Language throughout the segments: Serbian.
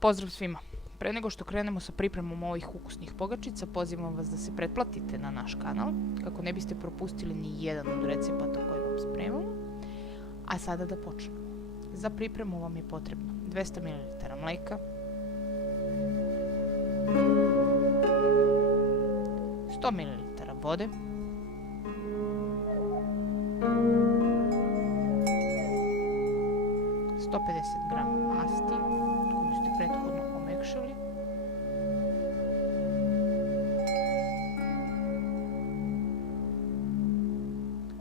Pozdrav svima! Pre nego što krenemo sa pripremom ovih ukusnih pogačica, pozivam vas da se pretplatite na naš kanal, kako ne biste propustili ni jedan od recepata koje vam spremamo. A sada da počnemo. Za pripremu vam je potrebno 200 ml mleka, 100 ml vode, 150 g masti koju ste prethodno omekšali,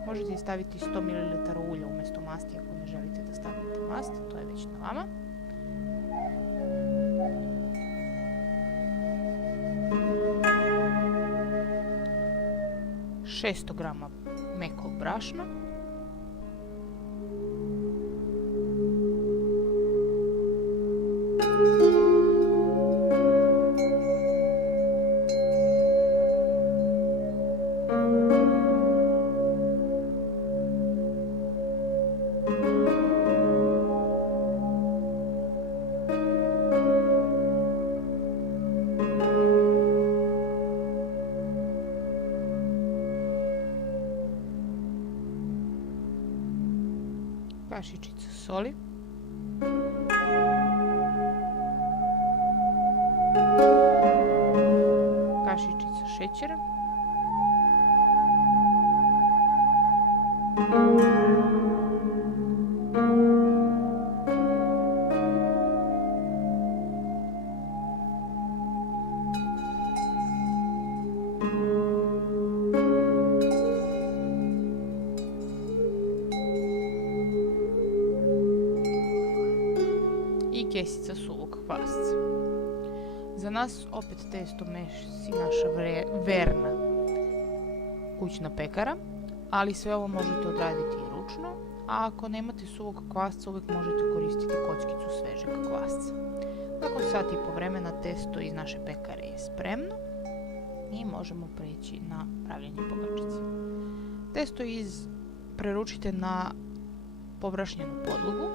možete i staviti 100 ml ulja umjesto masti ako ne želite da stavite mast, to je već na vama. Šesto grama mekog brašna, kašičica soli, kašičica šećera, i kesica suvog kvasca. Za nas opet testo mesi naša verna kućna pekara, ali sve ovo možete odraditi i ručno, a ako nemate suvog kvasca uvijek možete koristiti kockicu svežeg kvasca. Nakon sat i po vremena testo iz naše pekare je spremno i možemo preći na pravljenje pogačice. Testo preručite na pobrašnjenu podlogu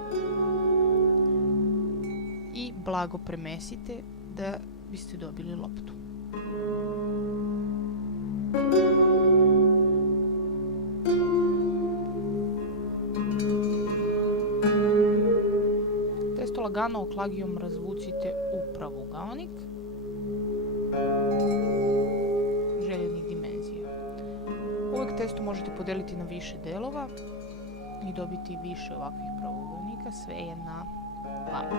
i blago premesite da biste dobili loptu. Testo lagano oklagijom razvucite u pravugaonik željenih dimenzija. Uvijek testo možete podeliti na više delova i dobiti više ovakvih pravugaonika, sve je na vama.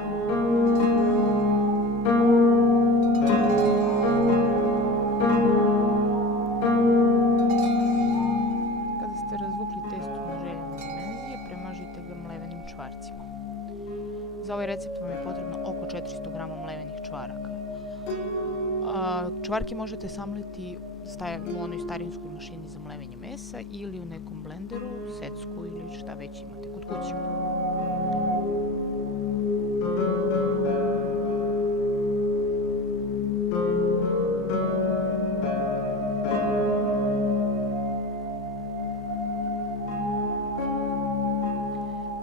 Kada ste razvukli testo na željene dimenzije, premažite ga mlevenim čvarcima. Za ovaj recept vam je potrebno oko 400 g mlevenih čvaraka. Čvarke možete samliti u onoj starinskoj mašini za mlevenje mesa ili u nekom blenderu, secku ili šta već imate kod kuće.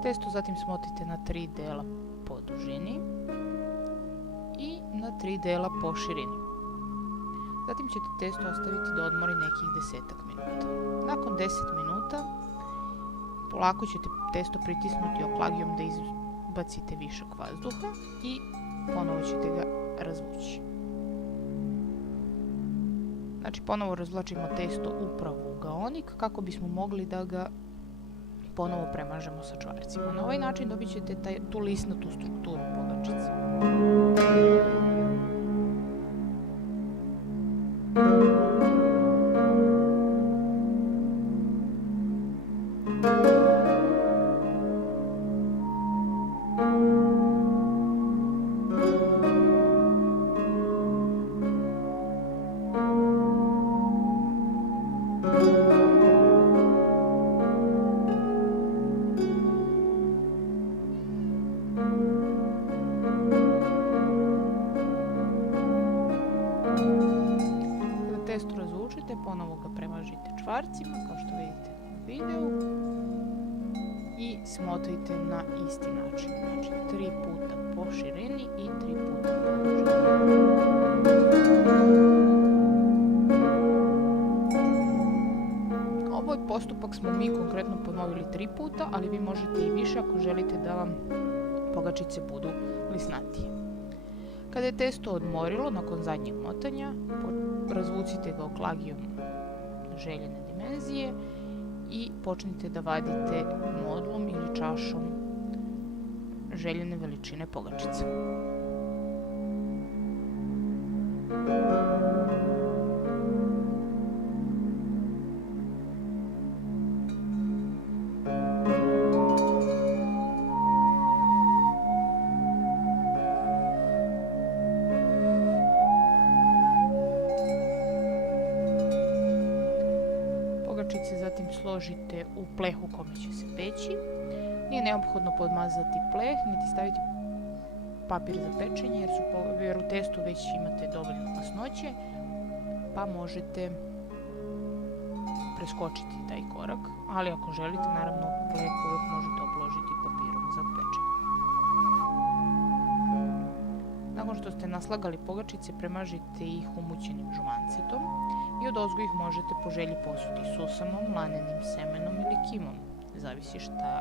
Testo zatim smotite na 3 dela po dužini i na 3 dela po širini. Zatim ćete testo ostaviti da odmori nekih 10 minuta. Nakon 10 minuta polako ćete testo pritisnuti oklagijom da izbacite višak vazduha i ponovo ćete ga razvući. Znači ponovo razvlačimo testo u pravugaonik kako bismo mogli da ga ponovo premažemo sa čvarcima. Na ovaj način dobit ćete tu lisnatu strukturu pogačice. Testo razvučite, ponovo ga premažite čvarcima kao što vidite u videu i smotajte na isti način, znači 3 puta po širini i 3 puta Ipak smo mi konkretno ponovili 3 puta, ali vi možete i više ako želite da vam pogačice budu lisnatije. Kada je testo odmorilo nakon zadnjeg motanja, razvucite ga oklagijom željene dimenzije i počnite da vadite modlom ili čašom željene veličine pogačice. Pogačice zatim složite u pleh u kome će se peći. Nije neophodno podmazati pleh, niti staviti papir za pečenje, jer u testu već imate dovoljno masnoće, pa možete preskočiti taj korak, ali ako želite, naravno, pleh uvijek možete obložiti papirom za pečenje. Nakon što ste naslagali pogačice, premažite ih umućenim žumancetom i odozgo ih možete po želji posuti susamom, lanenim semenom ili kimom, zavisi šta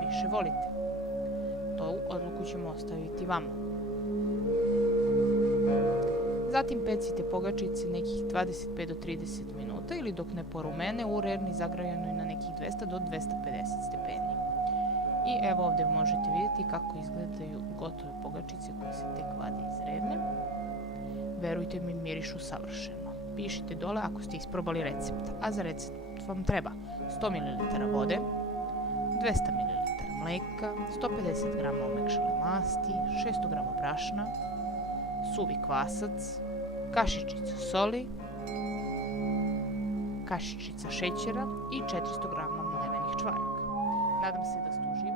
više volite. To odluku ćemo ostaviti vama. Zatim pecite pogačice nekih 25 do 30 minuta ili dok ne porumene u rerni zagrajanoj na nekih 200 do 250 stepeni. I evo ovdje možete vidjeti kako izgledaju gotove pogačice koje se tek vade iz rerne. Verujte mi, mirišu savršeno. Pišite dole ako ste isprobali recept, a za recept vam treba 100 ml vode, 200 ml mleka, 150 g omekšale masti, 600 g brašna, suvi kvasac, kašičica soli, kašičica šećera i 400 g mlevenih čvaraka. Nadam se da ste uživali.